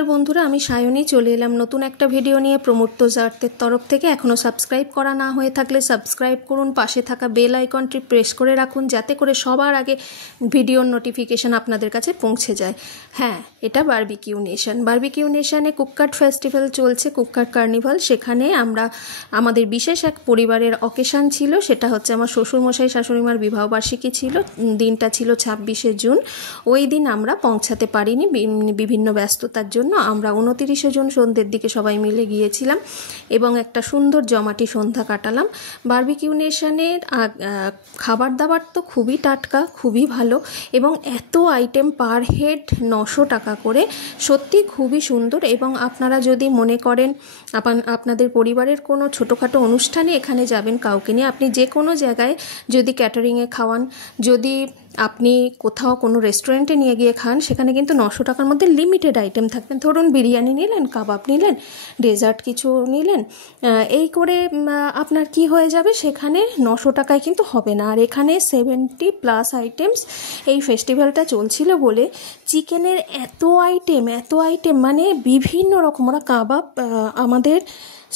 নমস্কার বন্ধুরা, আমি সায়নী চলে এলাম নতুন একটা ভিডিও নিয়ে প্রমোটর্স আর্থের তরফ থেকে। এখনও সাবস্ক্রাইব করা না হয়ে থাকলে সাবস্ক্রাইব করুন, পাশে থাকা বেল আইকনটি প্রেস করে রাখুন যাতে করে সবার আগে ভিডিওর নোটিফিকেশান আপনাদের কাছে পৌঁছে যায়। হ্যাঁ, এটা বারবিকিউ নেশন। বারবিকিউ নেশনে কুককাট ফেস্টিভ্যাল চলছে, কুককাট কার্নিভাল। সেখানে আমরা আমাদের বিশেষ এক পরিবারের অকেশান ছিল, সেটা হচ্ছে আমার শ্বশুরমশাই শাশুড়িমার বিবাহবার্ষিকী ছিল। দিনটা ছিল 26শে জুন। ওই দিন আমরা পৌঁছাতে পারিনি বিভিন্ন ব্যস্ততার জন্য। আমরা 29শে জুন সন্ধ্যের দিকে সবাই মিলে গিয়েছিলাম এবং একটা সুন্দর জমাটি সন্ধ্যা কাটালাম। বারবিকিউ নেশনের খাবার দাবার তো খুবই টাটকা, খুবই ভালো এবং এত আইটেম, পার হেড 900 টাকা করে, সত্যি খুবই সুন্দর। এবং আপনারা যদি মনে করেন আপনাদের পরিবারের কোনো ছোটোখাটো অনুষ্ঠানে এখানে যাবেন কাউকে নিয়ে, আপনি যে কোনো জায়গায় যদি ক্যাটারিংয়ে খাওয়ান, যদি আপনি কোথাও কোনো রেস্টুরেন্টে নিয়ে গিয়ে খান, সেখানে কিন্তু 900 টাকার মধ্যে লিমিটেড আইটেম থাকবেন। ধরুন বিরিয়ানি নিলেন, কাবাব নিলেন, ডেজার্ট কিছু নিলেন, এই করে আপনার কি হয়ে যাবে, সেখানে 900 টাকায় কিন্তু হবে না। আর এখানে 70+ আইটেমস। এই ফেস্টিভ্যালটা চলছিল বলে চিকেনের এত আইটেম মানে বিভিন্ন রকম। ওরা কাবাব, আমাদের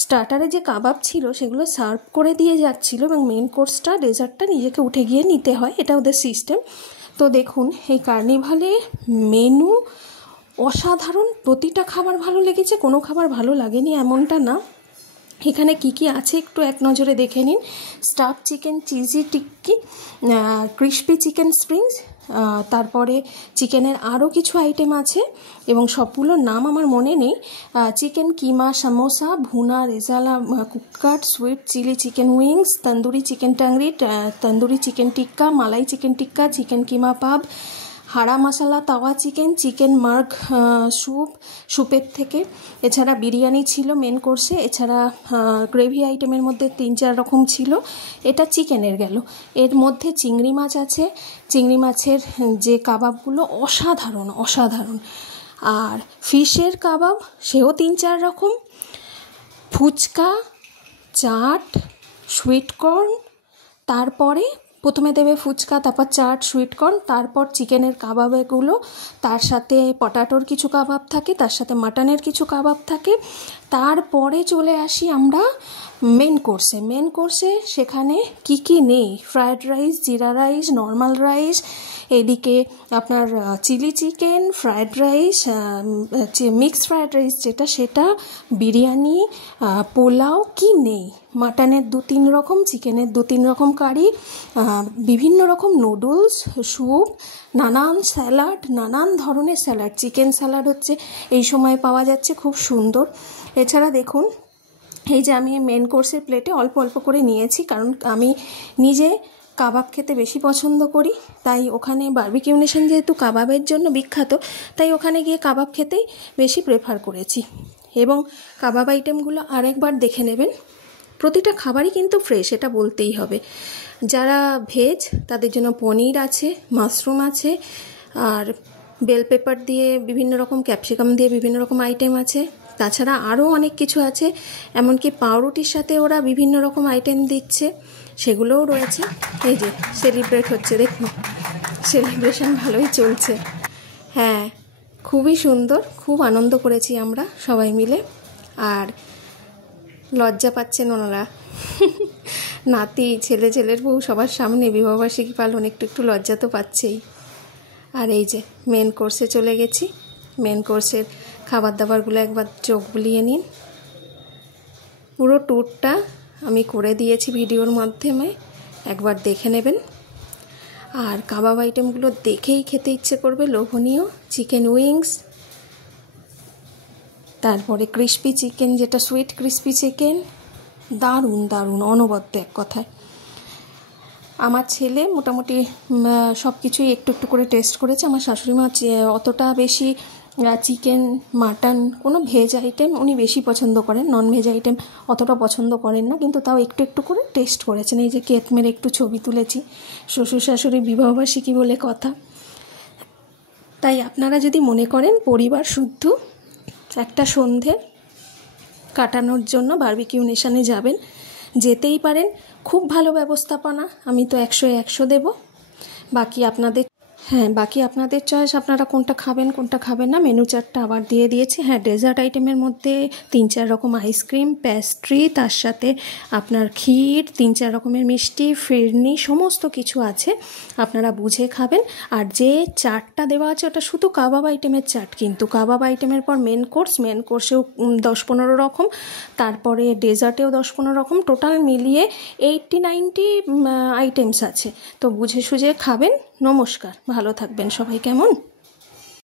স্টার্টারে যে কাবাব ছিল সেগুলো সার্ভ করে দিয়ে যাচ্ছিল এবং মেন কোর্সটা, ডেজার্টটা নিজেকে উঠে গিয়ে নিতে হয়, এটা ওদের সিস্টেম। তো দেখুন, এই কার্নিভালে মেনু অসাধারণ। প্রতিটা খাবার ভালো লেগেছে, কোনো খাবার ভালো লাগেনি এমনটা না। এখানে কি কি আছে একটু এক নজরে দেখে নিন। Stuff chicken, cheesy tikki, crispy chicken springs, তারপরে চিকেনের আরও কিছু আইটেম আছে এবং সবগুলোর নাম আমার মনে নেই। চিকেন কিমা, সামোসা, ভুনা, রেজালা, কুককাট, sweet chilli chicken wings, tandoori chicken tangri, tandoori chicken tikka, malai chicken tikka, chicken keema pav, হাড়া মশলা তাওয়া চিকেন, চিকেন মার্গ স্যুপের থেকে। এছাড়া বিরিয়ানি ছিল মেন কোর্সে। এছাড়া গ্রেভি আইটেমের মধ্যে 3-4 রকম ছিল। এটা চিকেনের গেল। এর মধ্যে চিংড়ি মাছ আছে। চিংড়ি মাছের যে কাবাবগুলো অসাধারণ। আর ফিশের কাবাব, সেও 3-4 রকম। ফুচকা, চাট, সুইটকর্ন, তারপরে প্রথমে দেবে ফুচকা, তারপর চাট, সুইটকর্ন, তারপর চিকেনের কাবাব এগুলো। তার সাথে পটাটোর কিছু কাবাব থাকে, তার সাথে মাটনের কিছু কাবাব থাকে। তারপরে চলে আসি আমরা মেন কোর্সে। সেখানে কি নেই, fried rice, jeera rice, normal rice, এদিকে আপনার chilli chicken, fried rice, mixed fried rice যেটা, সেটা, বিরিয়ানি, পোলাও, কি নেই। মাটনের 2-3 রকম, চিকেনের 2-3 রকম কারি, বিভিন্ন রকম নুডলস, স্যুপ, নানান স্যালাড, নানান ধরনের স্যালাড। চিকেন স্যালাড হচ্ছে এই সময় পাওয়া যাচ্ছে, খুব সুন্দর। এছাড়া দেখুন, এই যে আমি মেন কোর্সের প্লেটে অল্প অল্প করে নিয়েছি, কারণ আমি নিজে কাবাব খেতে বেশি পছন্দ করি। তাই ওখানে বারবিকিউ নেশন যেহেতু কাবাবের জন্য বিখ্যাত, তাই ওখানে গিয়ে কাবাব খেতেই বেশি প্রেফার করেছি। এবং কাবাব আইটেমগুলো আরেকবার দেখে নেবেন। প্রতিটা খাবারই কিন্তু ফ্রেশ, এটা বলতেই হবে। যারা ভেজ তাদের জন্য পনির আছে, মাশরুম আছে, আর বেল পেপার দিয়ে বিভিন্ন রকম, ক্যাপসিকাম দিয়ে বিভিন্ন রকম আইটেম আছে। তাছাড়া আরও অনেক কিছু আছে, এমনকি পাউরুটির সাথে ওরা বিভিন্ন রকম আইটেম দিচ্ছে, সেগুলোও রয়েছে। এই যে সেলিব্রেট হচ্ছে, দেখুন, সেলিব্রেশন ভালোই চলছে। হ্যাঁ, খুবই সুন্দর, খুব আনন্দ করেছি আমরা সবাই মিলে। আর লজ্জা পাচ্ছেন ওনারা, নাতি, ছেলের বউ সবার সামনে বিবাহবার্ষিকী পালন, একটু লজ্জা তো পাচ্ছেই। আর এই যে মেন কোর্সে চলে গেছি। মেন কোর্সের খাবার দাবারগুলো একবার চোখ বুলিয়ে নিন। পুরো ট্যুরটা আমি করে দিয়েছি ভিডিওর মাধ্যমে, একবার দেখে নেবেন। আর কাবাব আইটেমগুলো দেখেই খেতে ইচ্ছে করবে, লোভনীয়। চিকেন উইংস, তারপরে ক্রিসপি চিকেন, যেটা সুইট ক্রিসপি চিকেন, দারুণ, অনবদ্য এক কথায়। আমার ছেলে মোটামুটি সব কিছুই একটু করে টেস্ট করেছে। আমার শাশুড়ি মা অতটা বেশি চিকেন, মাটন, কোনো ভেজ আইটেম উনি বেশি পছন্দ করেন, নন ভেজ আইটেম অতটা পছন্দ করেন না, কিন্তু তাও একটু করে টেস্ট করেছেন। এই যে কেক মেরে একটু ছবি তুলেছি, শ্বশুর শাশুড়ি বিবাহবার্ষিকী বলে কথা। তাই আপনারা যদি মনে করেন পরিবার শুদ্ধ একটা সন্ধে কাটানোর জন্য বারবিকিউ নেশনে যাবেন, যেতেই পারেন। খুব ভালো ব্যবস্থাপনা, আমি তো 100-100 দেব। বাকি আপনাদের হ্যাঁ, বাকি আপনাদের চয়েস, আপনারা কোনটা খাবেন না। মেনু চার্টটা আবার দিয়ে দিয়েছি। হ্যাঁ, ডেজার্ট আইটেমের মধ্যে 3-4 রকম আইসক্রিম, প্যাস্ট্রি, তার সাথে আপনার ক্ষীর, 3-4 রকমের মিষ্টি, ফিরনি, সমস্ত কিছু আছে, আপনারা বুঝে খাবেন। আর যে চাটটা দেওয়া আছে ওটা শুধু কাবাব আইটেমের চাট, কিন্তু কাবাব আইটেমের পর মেন কোর্সেও 10-15 রকম, তারপরে ডেজার্টেও 10-15 রকম, টোটাল মিলিয়ে 80-90 আইটেমস আছে। তো বুঝে সুঝে খাবেন। নমস্কার, ভালো থাকবেন সবাই, কেমন?